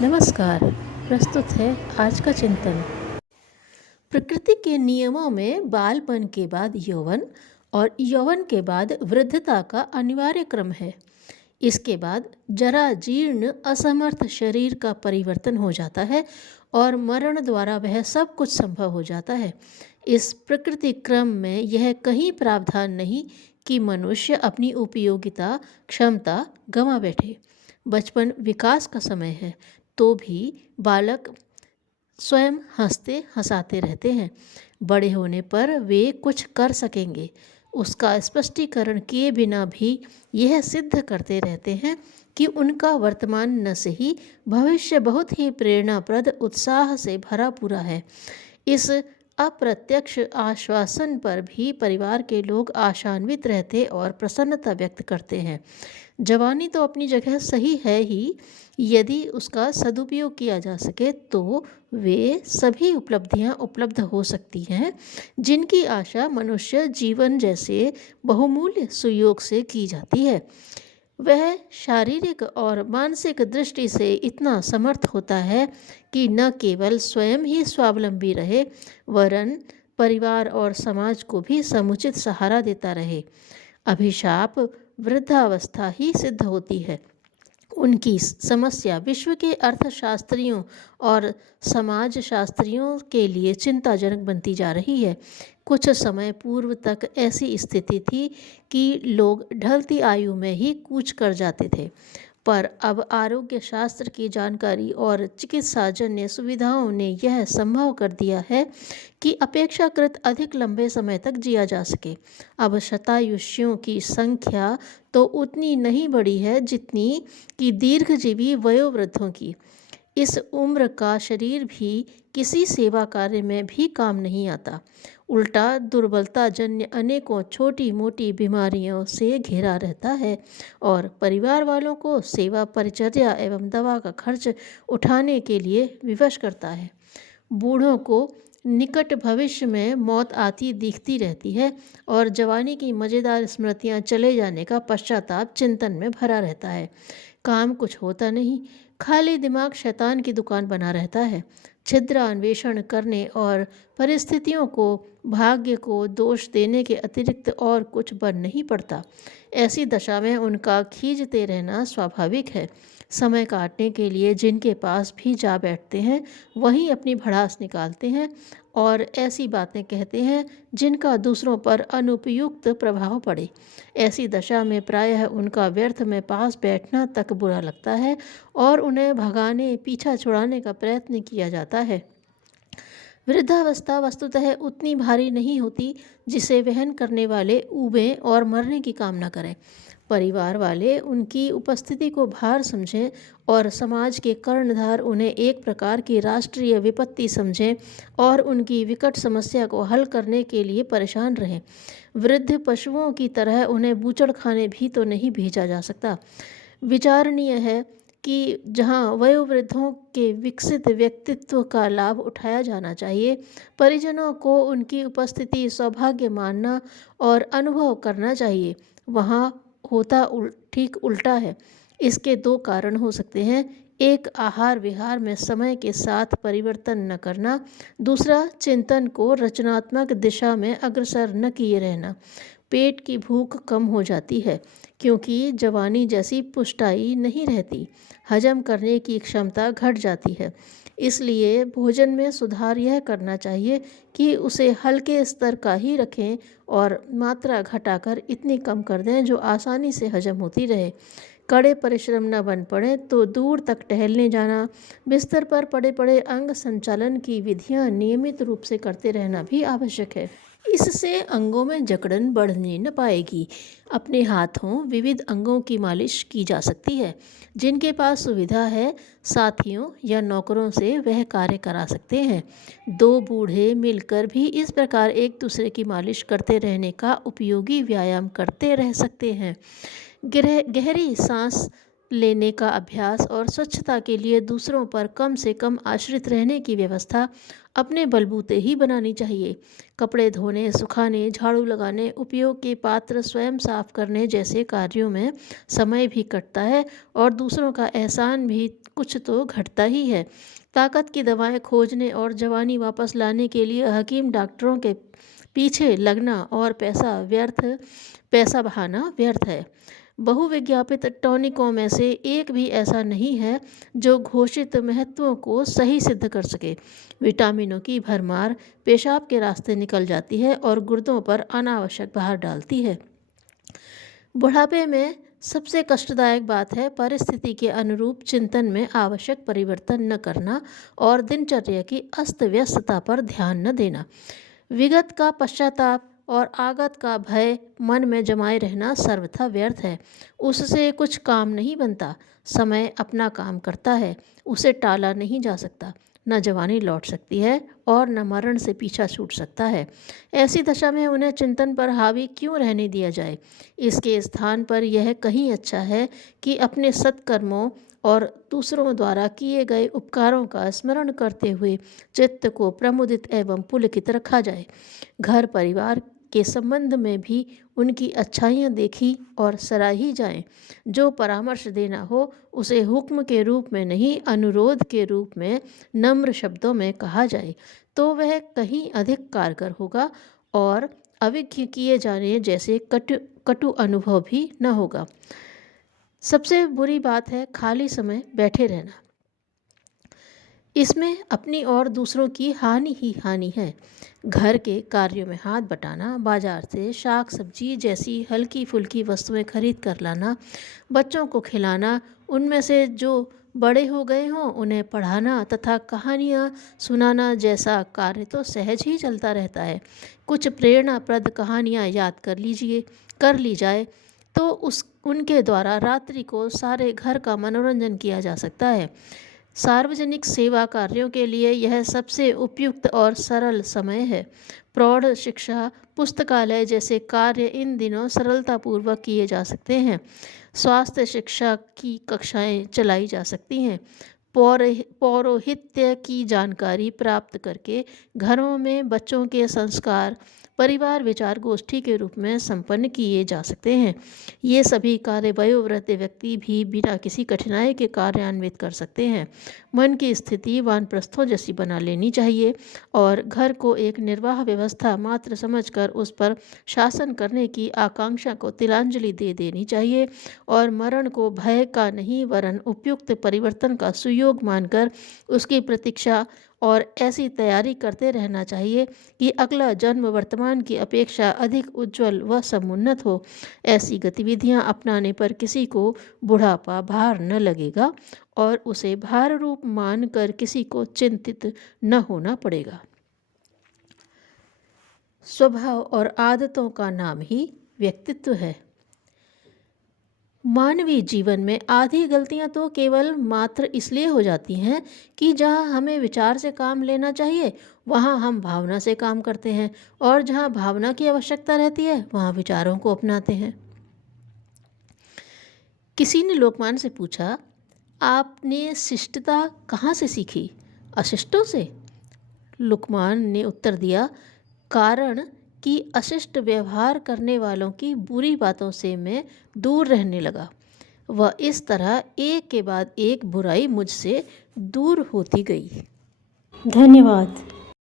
नमस्कार। प्रस्तुत है आज का चिंतन। प्रकृति के नियमों में बालपन के बाद यौवन और यौवन के बाद वृद्धता का अनिवार्य क्रम है। इसके बाद जरा जीर्ण असमर्थ शरीर का परिवर्तन हो जाता है और मरण द्वारा वह सब कुछ संभव हो जाता है। इस प्रकृति क्रम में यह कहीं प्रावधान नहीं कि मनुष्य अपनी उपयोगिता क्षमता गंवा बैठे। बचपन विकास का समय है, तो भी बालक स्वयं हंसते हंसाते रहते हैं। बड़े होने पर वे कुछ कर सकेंगे, उसका स्पष्टीकरण किए बिना भी यह सिद्ध करते रहते हैं कि उनका वर्तमान न से ही भविष्य बहुत ही प्रेरणाप्रद उत्साह से भरा पूरा है। इस अप्रत्यक्ष आश्वासन पर भी परिवार के लोग आशान्वित रहते और प्रसन्नता व्यक्त करते हैं। जवानी तो अपनी जगह सही है ही, यदि उसका सदुपयोग किया जा सके तो वे सभी उपलब्धियां उपलब्ध हो सकती हैं जिनकी आशा मनुष्य जीवन जैसे बहुमूल्य सुयोग से की जाती है। वह शारीरिक और मानसिक दृष्टि से इतना समर्थ होता है कि न केवल स्वयं ही स्वावलंबी रहे, वरन परिवार और समाज को भी समुचित सहारा देता रहे। अभिशाप वृद्धावस्था ही सिद्ध होती है। उनकी समस्या विश्व के अर्थशास्त्रियों और समाजशास्त्रियों के लिए चिंताजनक बनती जा रही है। कुछ समय पूर्व तक ऐसी स्थिति थी कि लोग ढलती आयु में ही कूच कर जाते थे, पर अब आरोग्य शास्त्र की जानकारी और चिकित्साजन्य सुविधाओं ने यह संभव कर दिया है कि अपेक्षाकृत अधिक लंबे समय तक जिया जा सके। अब शतायुषियों की संख्या तो उतनी नहीं बढ़ी है जितनी कि दीर्घजीवी वयोवृद्धों की। इस उम्र का शरीर भी किसी सेवा कार्य में भी काम नहीं आता, उल्टा दुर्बलता जन्य अनेकों छोटी मोटी बीमारियों से घिरा रहता है और परिवार वालों को सेवा परिचर्या एवं दवा का खर्च उठाने के लिए विवश करता है। बूढ़ों को निकट भविष्य में मौत आती दिखती रहती है और जवानी की मज़ेदार स्मृतियां चले जाने का पश्चाताप चिंतन में भरा रहता है। काम कुछ होता नहीं, खाली दिमाग शैतान की दुकान बना रहता है। छिद्र अन्वेषण करने और परिस्थितियों को भाग्य को दोष देने के अतिरिक्त और कुछ बन नहीं पड़ता। ऐसी दशा में उनका खींचते रहना स्वाभाविक है। समय काटने के लिए जिनके पास भी जा बैठते हैं वहीं अपनी भड़ास निकालते हैं और ऐसी बातें कहते हैं जिनका दूसरों पर अनुपयुक्त प्रभाव पड़े। ऐसी दशा में प्रायः उनका व्यर्थ में पास बैठना तक बुरा लगता है और उन्हें भगाने पीछा छुड़ाने का प्रयत्न किया जाता है। वृद्धावस्था वस्तुतः उतनी भारी नहीं होती जिसे वहन करने वाले ऊबें और मरने की कामना करें। परिवार वाले उनकी उपस्थिति को भार समझें और समाज के कर्णधार उन्हें एक प्रकार की राष्ट्रीय विपत्ति समझें और उनकी विकट समस्या को हल करने के लिए परेशान रहें। वृद्ध पशुओं की तरह उन्हें बूचड़ खाने भी तो नहीं भेजा जा सकता। विचारणीय है कि जहाँ वयोवृद्धों के विकसित व्यक्तित्व का लाभ उठाया जाना चाहिए, परिजनों को उनकी उपस्थिति सौभाग्य मानना और अनुभव करना चाहिए, वहाँ होता ठीक उल्टा है। इसके दो कारण हो सकते हैं। एक, आहार विहार में समय के साथ परिवर्तन न करना। दूसरा, चिंतन को रचनात्मक दिशा में अग्रसर न किए रहना। पेट की भूख कम हो जाती है क्योंकि जवानी जैसी पुष्टाई नहीं रहती। हजम करने की क्षमता घट जाती है। इसलिए भोजन में सुधार यह करना चाहिए कि उसे हल्के स्तर का ही रखें और मात्रा घटाकर इतनी कम कर दें जो आसानी से हजम होती रहे। कड़े परिश्रम न बन पड़े तो दूर तक टहलने जाना, बिस्तर पर पड़े पड़े अंग संचालन की विधियां नियमित रूप से करते रहना भी आवश्यक है। इससे अंगों में जकड़न बढ़ने न पाएगी। अपने हाथों विविध अंगों की मालिश की जा सकती है। जिनके पास सुविधा है, साथियों या नौकरों से वह कार्य करा सकते हैं। दो बूढ़े मिलकर भी इस प्रकार एक दूसरे की मालिश करते रहने का उपयोगी व्यायाम करते रह सकते हैं। गहरी सांस लेने का अभ्यास और स्वच्छता के लिए दूसरों पर कम से कम आश्रित रहने की व्यवस्था अपने बलबूते ही बनानी चाहिए। कपड़े धोने, सुखाने, झाड़ू लगाने, उपयोग के पात्र स्वयं साफ करने जैसे कार्यों में समय भी कटता है और दूसरों का एहसान भी कुछ तो घटता ही है। ताकत की दवाएं खोजने और जवानी वापस लाने के लिए हकीम डॉक्टरों के पीछे लगना और पैसा बहाना व्यर्थ है। बहुविज्ञापित टॉनिकों में से एक भी ऐसा नहीं है जो घोषित महत्वों को सही सिद्ध कर सके। विटामिनों की भरमार पेशाब के रास्ते निकल जाती है और गुर्दों पर अनावश्यक भार डालती है। बुढ़ापे में सबसे कष्टदायक बात है परिस्थिति के अनुरूप चिंतन में आवश्यक परिवर्तन न करना और दिनचर्या की अस्त व्यस्तता पर ध्यान न देना। विगत का पश्चाताप और आगत का भय मन में जमाए रहना सर्वथा व्यर्थ है। उससे कुछ काम नहीं बनता। समय अपना काम करता है, उसे टाला नहीं जा सकता। न जवानी लौट सकती है और न मरण से पीछा छूट सकता है। ऐसी दशा में उन्हें चिंतन पर हावी क्यों रहने दिया जाए। इसके स्थान पर यह कहीं अच्छा है कि अपने सत्कर्मों और दूसरों द्वारा किए गए उपकारों का स्मरण करते हुए चित्त को प्रमुदित एवं पुलकित रखा जाए। घर परिवार के संबंध में भी उनकी अच्छाइयाँ देखी और सराही जाएं। जो परामर्श देना हो उसे हुक्म के रूप में नहीं, अनुरोध के रूप में नम्र शब्दों में कहा जाए तो वह कहीं अधिक कारगर होगा और अविज्ञ किए जाने जैसे कटु अनुभव भी न होगा। सबसे बुरी बात है खाली समय बैठे रहना। इसमें अपनी और दूसरों की हानि ही हानि है। घर के कार्यों में हाथ बटाना, बाजार से शाक सब्जी जैसी हल्की फुल्की वस्तुएं खरीद कर लाना, बच्चों को खिलाना, उनमें से जो बड़े हो गए हों उन्हें पढ़ाना तथा कहानियाँ सुनाना जैसा कार्य तो सहज ही चलता रहता है। कुछ प्रेरणाप्रद कहानियाँ याद कर ली जाए तो उनके द्वारा रात्रि को सारे घर का मनोरंजन किया जा सकता है। सार्वजनिक सेवा कार्यों के लिए यह सबसे उपयुक्त और सरल समय है। प्रौढ़ शिक्षा, पुस्तकालय जैसे कार्य इन दिनों सरलतापूर्वक किए जा सकते हैं। स्वास्थ्य शिक्षा की कक्षाएं चलाई जा सकती हैं। पौरोहित्य की जानकारी प्राप्त करके घरों में बच्चों के संस्कार परिवार विचार गोष्ठी के रूप में संपन्न किए जा सकते हैं। ये सभी कार्य वयोवृद्ध व्यक्ति भी बिना किसी कठिनाई के कार्यान्वित कर सकते हैं। मन की स्थिति वानप्रस्थों जैसी बना लेनी चाहिए और घर को एक निर्वाह व्यवस्था मात्र समझकर उस पर शासन करने की आकांक्षा को तिलांजलि दे देनी चाहिए और मरण को भय का नहीं वरन उपयुक्त परिवर्तन का सुयोग मानकर उसकी प्रतीक्षा और ऐसी तैयारी करते रहना चाहिए कि अगला जन्म वर्तमान की अपेक्षा अधिक उज्जवल व समुन्नत हो। ऐसी गतिविधियां अपनाने पर किसी को बुढ़ापा भार न लगेगा और उसे भार रूप मानकर किसी को चिंतित न होना पड़ेगा। स्वभाव और आदतों का नाम ही व्यक्तित्व है। मानवीय जीवन में आधी गलतियां तो केवल मात्र इसलिए हो जाती हैं कि जहां हमें विचार से काम लेना चाहिए वहां हम भावना से काम करते हैं और जहां भावना की आवश्यकता रहती है वहां विचारों को अपनाते हैं। किसी ने लोकमान से पूछा, आपने शिष्टता कहाँ से सीखी? अशिष्टों से? लोकमान ने उत्तर दिया, कारण कि अशिष्ट व्यवहार करने वालों की बुरी बातों से मैं दूर रहने लगा। वह इस तरह एक के बाद एक बुराई मुझसे दूर होती गई। धन्यवाद।